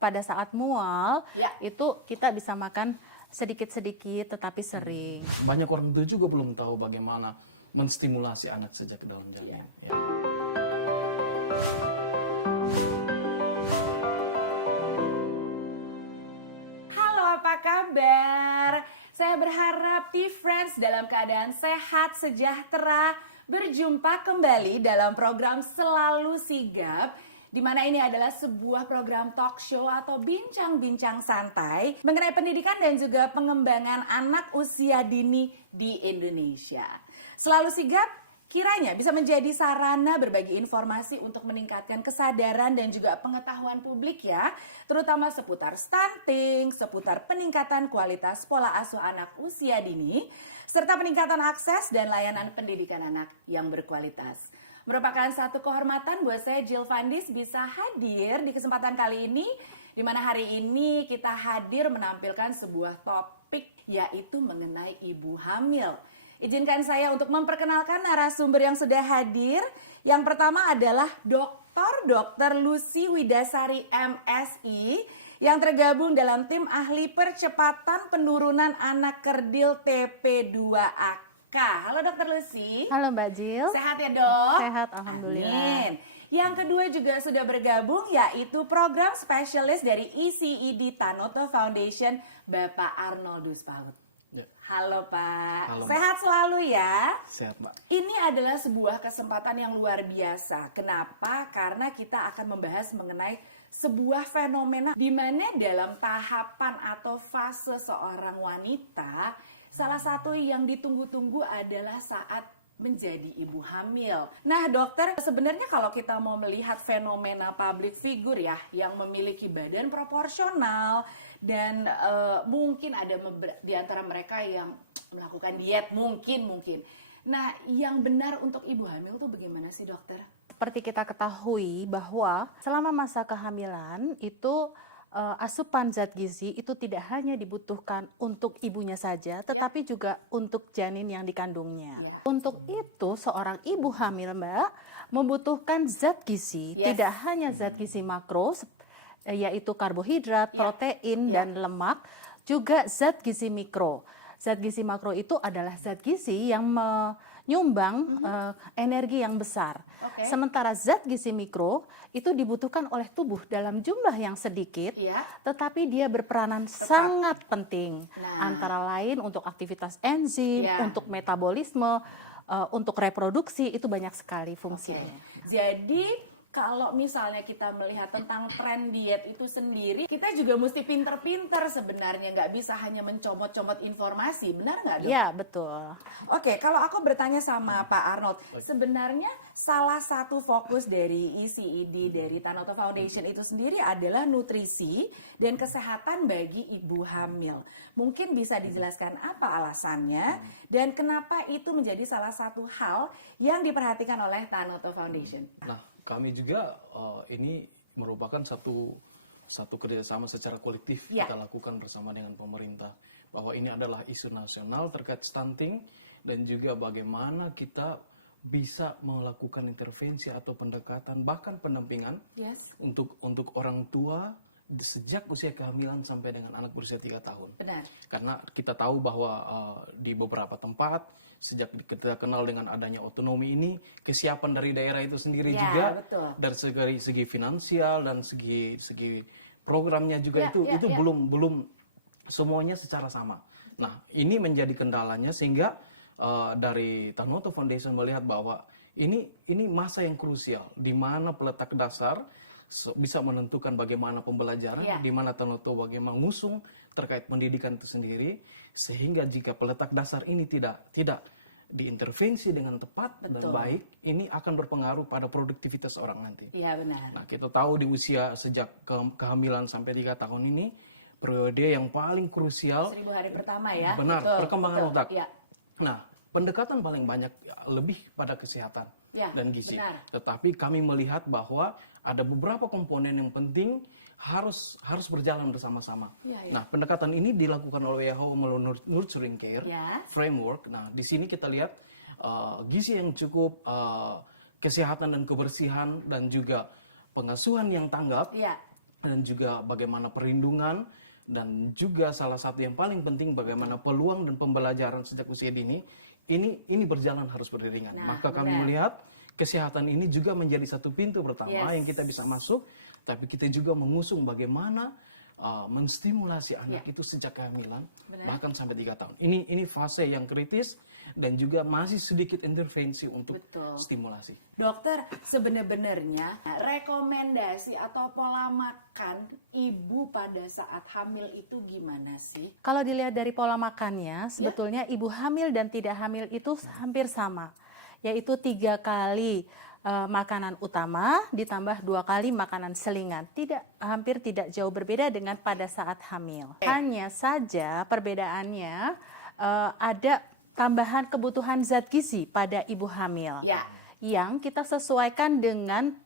pada saat mual itu kita bisa makan sedikit-sedikit tetapi sering. Banyak orang tua juga belum tahu bagaimana menstimulasi anak sejak dalam janin. Ya. Halo, apa kabar? Saya berharap T-Friends dalam keadaan sehat, sejahtera, berjumpa kembali dalam program Selalu Sigap, di mana ini adalah sebuah program talk show atau bincang-bincang santai mengenai pendidikan dan juga pengembangan anak usia dini di Indonesia. Selalu Sigap kiranya bisa menjadi sarana berbagi informasi untuk meningkatkan kesadaran dan juga pengetahuan publik ya, terutama seputar stunting, seputar peningkatan kualitas pola asuh anak usia dini, serta peningkatan akses dan layanan pendidikan anak yang berkualitas. Merupakan satu kehormatan buat saya Jill Fandis bisa hadir di kesempatan kali ini, di mana hari ini kita hadir menampilkan sebuah topik yaitu mengenai ibu hamil. Izinkan saya untuk memperkenalkan narasumber yang sudah hadir. Yang pertama adalah Dr. Lucy Widasari MSI yang tergabung dalam tim ahli percepatan penurunan anak kerdil TP2AK. Halo Dr. Lucy. Halo Mbak Jill. Sehat ya dok? Sehat, alhamdulillah. Amin. Yang kedua juga sudah bergabung yaitu program spesialis dari ECED Tanoto Foundation, Bapak Arnoldus Paut. Ya. Halo Pak, Halo, sehat selalu ya. Sehat, Mbak. Ini adalah sebuah kesempatan yang luar biasa. Kenapa? Karena kita akan membahas mengenai sebuah fenomena di mana dalam tahapan atau fase seorang wanita, salah satu yang ditunggu-tunggu adalah saat menjadi ibu hamil. Nah dokter, sebenarnya kalau kita mau melihat fenomena public figure ya, yang memiliki badan proporsional, dan mungkin ada di antara mereka yang melakukan diet, mungkin. Nah yang benar untuk ibu hamil tuh bagaimana sih dokter? Seperti kita ketahui bahwa selama masa kehamilan itu asupan zat gizi itu tidak hanya dibutuhkan untuk ibunya saja, tetapi juga untuk janin yang dikandungnya. Untuk itu seorang ibu hamil Mbak membutuhkan zat gizi, tidak hanya zat gizi makro yaitu karbohidrat, protein, dan lemak, juga zat gizi mikro. Zat gizi makro itu adalah zat gizi yang menyumbang energi yang besar. Sementara zat gizi mikro itu dibutuhkan oleh tubuh dalam jumlah yang sedikit, tetapi dia berperanan sangat penting. Antara lain untuk aktivitas enzim, untuk metabolisme, untuk reproduksi, itu banyak sekali fungsinya. Jadi kalau misalnya kita melihat tentang tren diet itu sendiri, kita juga mesti pinter-pinter sebenarnya, nggak bisa hanya mencomot-comot informasi, benar nggak dok? Iya, betul. Oke, kalau aku bertanya sama Pak Arnold, sebenarnya salah satu fokus dari ECED, dari Tanoto Foundation itu sendiri adalah nutrisi dan kesehatan bagi ibu hamil. Mungkin bisa dijelaskan apa alasannya dan kenapa itu menjadi salah satu hal yang diperhatikan oleh Tanoto Foundation? Nah, kami juga ini merupakan satu kerjasama secara kolektif kita lakukan bersama dengan pemerintah, bahwa ini adalah isu nasional terkait stunting dan juga bagaimana kita bisa melakukan intervensi atau pendekatan bahkan pendampingan untuk orang tua sejak usia kehamilan sampai dengan anak berusia 3 tahun. Benar. Karena kita tahu bahwa di beberapa tempat sejak kita kenal dengan adanya otonomi ini, kesiapan dari daerah itu sendiri juga dari segi finansial dan segi programnya juga itu belum semuanya secara sama. Nah, ini menjadi kendalanya sehingga dari Tanoto Foundation melihat bahwa ini masa yang krusial di mana peletak dasar bisa menentukan bagaimana pembelajaran, di mana Tanoto bagaimana mengusung terkait pendidikan itu sendiri, sehingga jika peletak dasar ini tidak diintervensi dengan tepat dan baik, ini akan berpengaruh pada produktivitas orang nanti. Iya benar. Nah, kita tahu di usia sejak kehamilan sampai 3 tahun ini periode yang paling krusial. 1000 hari pertama ya. Benar, perkembangan otak. Nah, pendekatan paling banyak lebih pada kesehatan dan gizi. Tetapi kami melihat bahwa ada beberapa komponen yang penting harus berjalan bersama-sama. Nah, pendekatan ini dilakukan oleh WHO melalui Nurturing Care Framework. Nah, di sini kita lihat gizi yang cukup, kesehatan dan kebersihan, dan juga pengasuhan yang tanggap. dan juga bagaimana perlindungan, dan juga salah satu yang paling penting bagaimana peluang dan pembelajaran sejak usia dini ini berjalan harus beriringan. Maka kami melihat kesehatan ini juga menjadi satu pintu pertama yang kita bisa masuk, tapi kita juga mengusung bagaimana menstimulasi anak itu sejak kehamilan bahkan sampai 3 tahun. Ini fase yang kritis dan juga masih sedikit intervensi untuk stimulasi. Dokter, sebenarnya rekomendasi atau pola makan ibu pada saat hamil itu gimana sih? Kalau dilihat dari pola makannya, sebetulnya ibu hamil dan tidak hamil itu hampir sama, yaitu 3 kali makanan utama ditambah 2 kali makanan selingan. Hampir tidak jauh berbeda dengan pada saat hamil. Hanya saja perbedaannya ada tambahan kebutuhan zat gizi pada ibu hamil yang kita sesuaikan dengan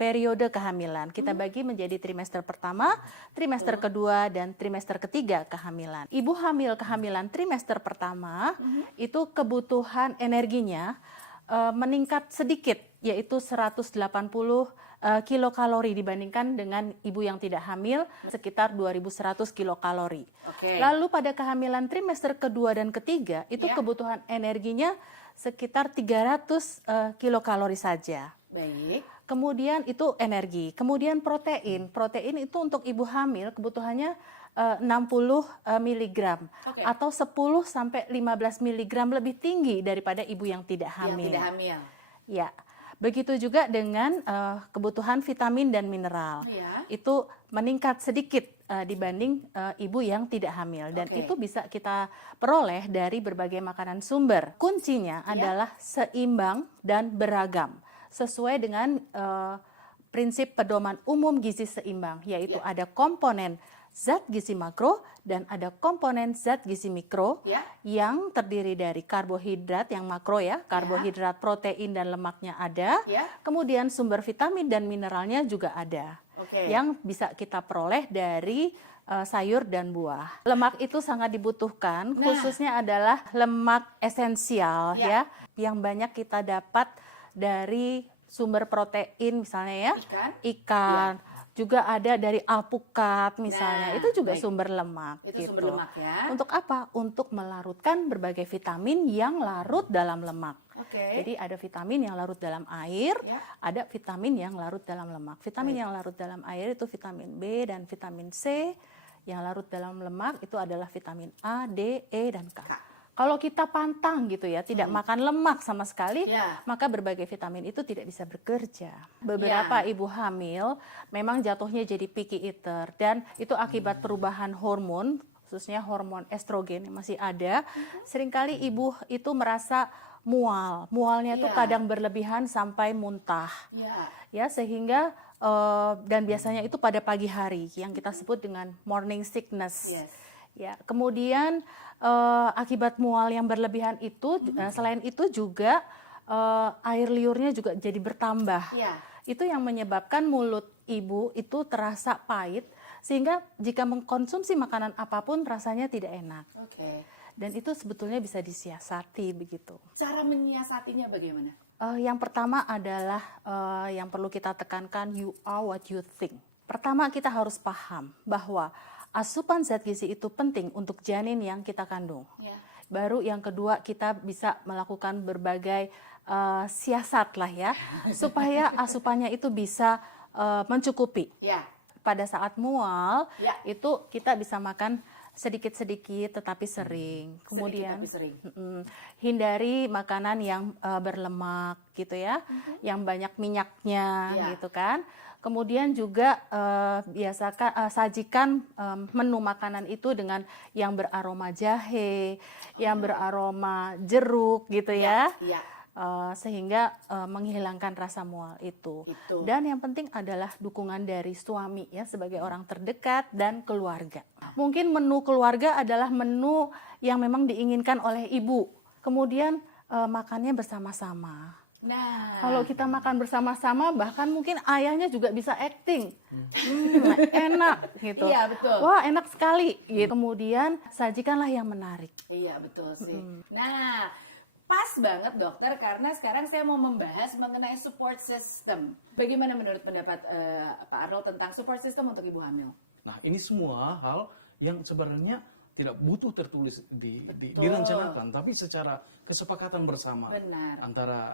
periode kehamilan. Kita bagi menjadi trimester pertama, trimester kedua, dan trimester ketiga kehamilan. Ibu hamil kehamilan trimester pertama itu kebutuhan energinya meningkat sedikit, yaitu 180 kilokalori dibandingkan dengan ibu yang tidak hamil sekitar 2100 kilokalori. Lalu pada kehamilan trimester kedua dan ketiga itu kebutuhan energinya sekitar 300 kilokalori saja. Baik. Kemudian itu energi. Kemudian protein. Protein itu untuk ibu hamil kebutuhannya 60 mg atau 10 sampai 15 mg lebih tinggi daripada ibu yang tidak hamil. Yang tidak hamil. Ya. Begitu juga dengan kebutuhan vitamin dan mineral. Itu meningkat sedikit dibanding ibu yang tidak hamil, dan itu bisa kita peroleh dari berbagai makanan sumber. Kuncinya adalah seimbang dan beragam sesuai dengan prinsip pedoman umum gizi seimbang, yaitu ada komponen zat gizi makro dan ada komponen zat gizi mikro yang terdiri dari karbohidrat yang makro karbohidrat, protein dan lemaknya ada. Kemudian sumber vitamin dan mineralnya juga ada. Yang bisa kita peroleh dari sayur dan buah. Lemak itu sangat dibutuhkan, khususnya adalah lemak esensial yang banyak kita dapat dari sumber protein misalnya ikan. Juga ada dari alpukat misalnya, itu juga sumber lemak. Itu sumber lemak ya. Untuk apa? Untuk melarutkan berbagai vitamin yang larut dalam lemak. Jadi ada vitamin yang larut dalam air, ada vitamin yang larut dalam lemak. Vitamin yang larut dalam air itu vitamin B dan vitamin C. Yang larut dalam lemak itu adalah vitamin A, D, E, dan K. Kalau kita pantang gitu ya, tidak makan lemak sama sekali, maka berbagai vitamin itu tidak bisa bekerja. Beberapa ibu hamil memang jatuhnya jadi picky eater, dan itu akibat perubahan hormon, khususnya hormon estrogen yang masih ada. Seringkali ibu itu merasa mual, mualnya itu kadang berlebihan sampai muntah, ya sehingga dan biasanya itu pada pagi hari yang kita sebut dengan morning sickness. Ya, kemudian akibat mual yang berlebihan itu, selain itu juga air liurnya juga jadi bertambah. Itu yang menyebabkan mulut ibu itu terasa pahit, sehingga jika mengkonsumsi makanan apapun rasanya tidak enak. Dan itu sebetulnya bisa disiasati begitu. Cara menyiasatinya bagaimana? Yang pertama adalah yang perlu kita tekankan, you are what you think. Pertama kita harus paham bahwa asupan zat gizi itu penting untuk janin yang kita kandung. Baru yang kedua kita bisa melakukan berbagai siasat lah ya, supaya asupannya itu bisa mencukupi. Pada saat mual itu kita bisa makan sedikit-sedikit tetapi sering. Kemudian hindari makanan yang berlemak gitu ya, yang banyak minyaknya gitu kan. Kemudian juga biasakan sajikan menu makanan itu dengan yang beraroma jahe, yang beraroma jeruk gitu ya. Sehingga menghilangkan rasa mual itu. Dan yang penting adalah dukungan dari suami ya sebagai orang terdekat dan keluarga. Mungkin menu keluarga adalah menu yang memang diinginkan oleh ibu. Kemudian makannya bersama-sama. Kalau kita makan bersama-sama, bahkan mungkin ayahnya juga bisa acting, enak gitu. Wah enak sekali. Gitu. Kemudian sajikanlah yang menarik. Betul sih. Nah, pas banget dokter karena sekarang saya mau membahas mengenai support system. Bagaimana menurut pendapat Pak Arnold tentang support system untuk ibu hamil? Nah, ini semua hal yang sebenarnya tidak butuh tertulis direncanakan, tapi secara kesepakatan bersama. Benar.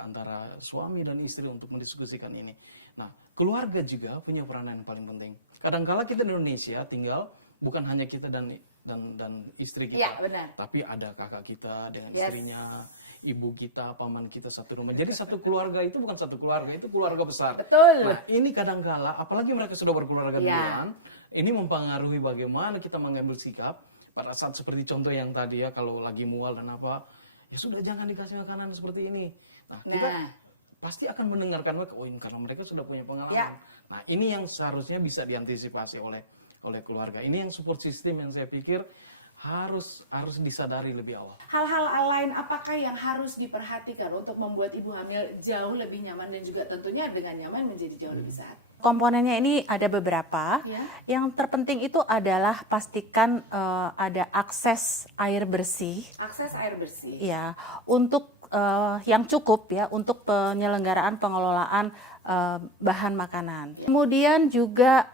antara suami dan istri untuk mendiskusikan ini. Nah, keluarga juga punya peranan yang paling penting. Kadangkala kita di Indonesia tinggal bukan hanya kita dan istri kita, Ya, benar. tapi ada kakak kita dengan istrinya, ibu kita, paman kita satu rumah. Jadi satu keluarga itu bukan satu keluarga, itu keluarga besar. Betul. Nah, ini kadangkala, apalagi mereka sudah berkeluarga duluan, ini mempengaruhi bagaimana kita mengambil sikap pada saat seperti contoh yang tadi ya, kalau lagi mual dan apa, ya sudah jangan dikasih makanan seperti ini. Nah, kita pasti akan mendengarkan mereka, oh ini karena mereka sudah punya pengalaman. Ya. Nah, ini yang seharusnya bisa diantisipasi oleh keluarga. Ini yang support system yang saya pikir harus disadari lebih awal. Hal-hal lain apakah yang harus diperhatikan untuk membuat ibu hamil jauh lebih nyaman dan juga tentunya dengan nyaman menjadi jauh lebih sehat? Komponennya ini ada beberapa. Ya. Yang terpenting itu adalah pastikan ada akses air bersih. Akses air bersih. Ya, untuk yang cukup ya untuk penyelenggaraan pengelolaan bahan makanan. Kemudian juga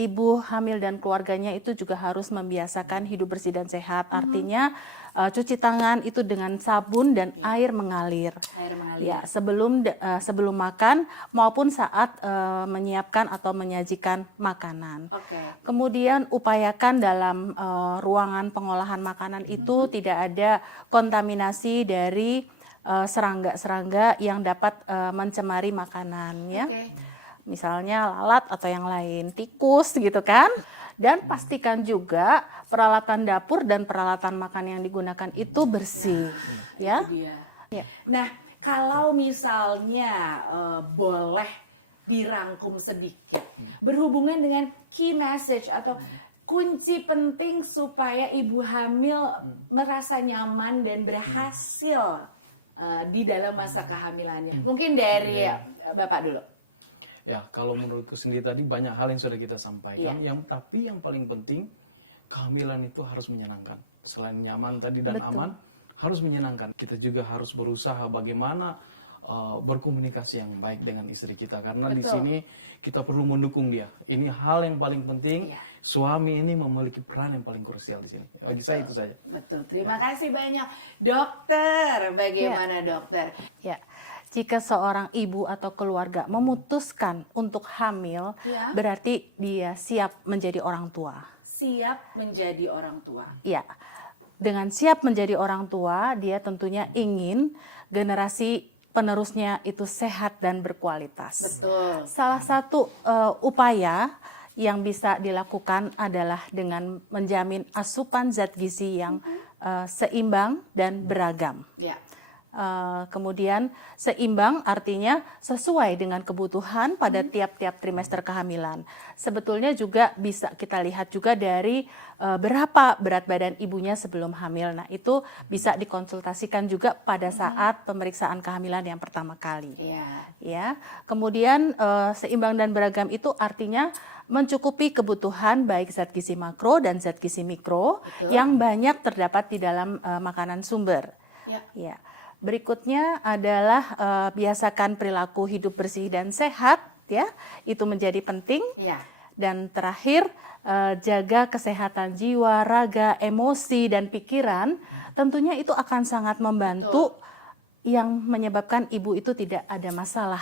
ibu hamil dan keluarganya itu juga harus membiasakan hidup bersih dan sehat. Artinya cuci tangan itu dengan sabun dan air mengalir. Air mengalir. Ya, sebelum makan maupun saat menyiapkan atau menyajikan makanan. Oke. Kemudian upayakan dalam ruangan pengolahan makanan itu tidak ada kontaminasi dari serangga-serangga yang dapat mencemari makanan ya. Oke. Misalnya lalat atau yang lain, tikus gitu kan. Dan pastikan juga peralatan dapur dan peralatan makan yang digunakan itu bersih ya. Itu dia. Ya. Nah, kalau misalnya boleh dirangkum sedikit berhubungan dengan key message atau kunci penting supaya ibu hamil merasa nyaman dan berhasil di dalam masa kehamilannya. Mungkin dari Bapak dulu. Ya, kalau menurutku sendiri tadi banyak hal yang sudah kita sampaikan. Tapi yang paling penting kehamilan itu harus menyenangkan. Selain nyaman tadi dan aman, harus menyenangkan. Kita juga harus berusaha bagaimana berkomunikasi yang baik dengan istri kita. Karena di sini kita perlu mendukung dia. Ini hal yang paling penting. Suami ini memiliki peran yang paling krusial di sini. Bagi saya itu saja. Betul. Terima kasih banyak, dokter. Bagaimana dokter? Ya. Jika seorang ibu atau keluarga memutuskan untuk hamil, berarti dia siap menjadi orang tua. Siap menjadi orang tua. Ya, dengan siap menjadi orang tua, dia tentunya ingin generasi penerusnya itu sehat dan berkualitas. Betul. Salah satu upaya yang bisa dilakukan adalah dengan menjamin asupan zat gizi yang seimbang dan beragam. Ya. Kemudian seimbang artinya sesuai dengan kebutuhan pada tiap-tiap trimester kehamilan. Sebetulnya juga bisa kita lihat juga dari berapa berat badan ibunya sebelum hamil. Nah, itu bisa dikonsultasikan juga pada saat pemeriksaan kehamilan yang pertama kali. Ya. Kemudian seimbang dan beragam itu artinya mencukupi kebutuhan baik zat gizi makro dan zat gizi mikro yang banyak terdapat di dalam makanan sumber. Ya. Berikutnya adalah biasakan perilaku hidup bersih dan sehat, ya, itu menjadi penting. Dan terakhir jaga kesehatan jiwa, raga, emosi dan pikiran. Tentunya itu akan sangat membantu yang menyebabkan ibu itu tidak ada masalah,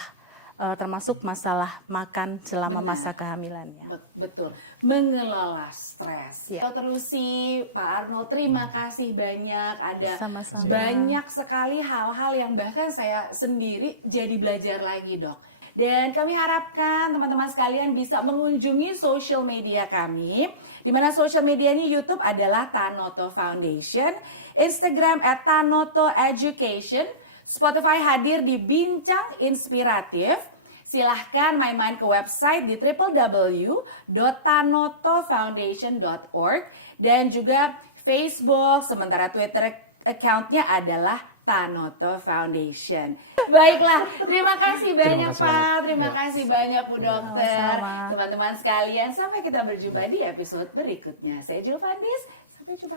termasuk masalah makan selama masa kehamilannya. Betul. Mengelola stres. Dr. Lucy, Pak Arnold, terima kasih banyak. Ada Sama-sama. banyak sekali hal-hal yang bahkan saya sendiri jadi belajar lagi, Dok. Dan kami harapkan teman-teman sekalian bisa mengunjungi social media kami. Di mana social medianya YouTube adalah Tanoto Foundation, Instagram @tanotoeducation, Spotify hadir di Bincang Inspiratif. Silahkan main-main ke website di www.tanotofoundation.org dan juga Facebook, sementara Twitter account-nya adalah Tanoto Foundation. Baiklah, terima kasih banyak Pak, terima kasih banyak Bu Dokter. Teman-teman sekalian, sampai kita berjumpa di episode berikutnya. Saya Jill Fandis, sampai jumpa.